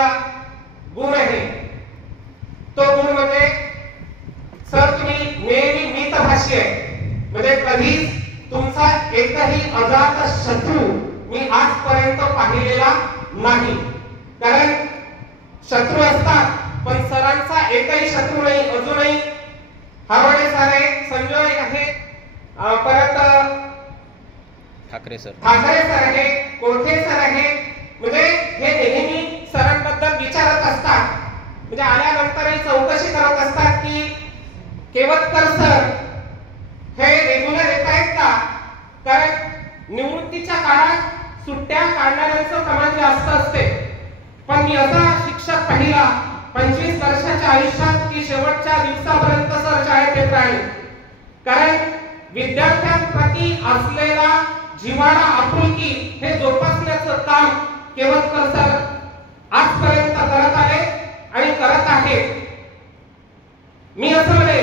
पहिला गुण आहे तो गुण म्हणजे सर तुम्ही नेहमी मितभाषी आहे, म्हणजे कधीच तुमचा एकही अजात शत्रू मी आजपर्यंत पाहिलेला नाही. कारण शत्रू असतात पण सरांचा एकही शत्रू नाही. अजूनही हारोडे सर आहे, संजय आहे, परत ठाकरे सर आहे, कोठे सर आहे. म्हणजे हे नेहमी सरांबद्दल विचारत असतात, म्हणजे आल्यानंतरही चौकशी करत असतात की केवतकर सर हे रेग्युलर येत आहेत का. कारण निवृत्तीच्या काळात सुट्ट्या काढणाऱ्यांचं प्रमाण जास्त असते, पण मी असा शिक्षक पाहिला 25 वर्षाच्या आयुष्यात की शेवटच्या दिवसापर्यंत सर शाळेत येत राहिले. कारण विद्यार्थ्यांप्रती असलेला जिव्हाळा आपुलकी हे जोपासण्याचं काम केवतकर सर आजपर्यंत करत आले आणि करत आहेत. मी असं म्हणे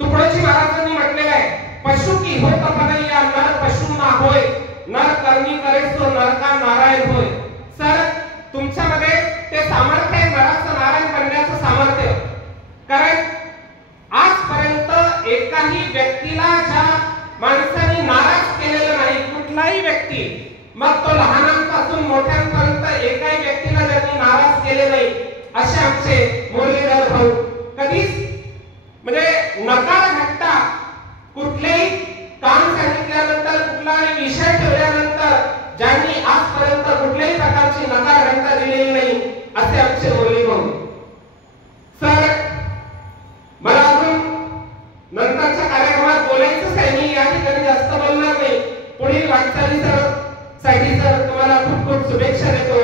तुकडोजी महाराजांनी म्हटलेलं आहे, पशु की हो कपनैया नर पशु ना होय, नर करणी करे सो नर का नारायण होय. सर तुमच्यामध्ये ते सामर्थ्य आहे, नराचं नारायण बनण्याचं सामर्थ्य. कारण आजपर्यंत एकाही व्यक्तीला ज्या माणसाने नाराज केलेलं नाही, कुठलाही व्यक्ती, मग तो लहानांपासून मोठ्यांपर्यंत एकाही व्यक्तीला ज्यांनी नाराज केले नाही असे आमचे मुरलीधर भाऊ. कधीच म्हणजे नकार घटता कुठलेही काम सांगितल्यानंतर, कुठलाही विषय ठेवल्यानंतर ज्यांनी आजपर्यंत कुठल्याही प्रकारची नकार घटता दिलेली नाही असे आमचे मुरली भाऊ. सर मला अजून नंतरच्या कार्यक्रमात बोलायचंच आहे, मी या ठिकाणी जास्त बोलणार नाही. पुढील वाटचाली साठी सर तुम्हाला खूप खूप शुभेच्छा देतो.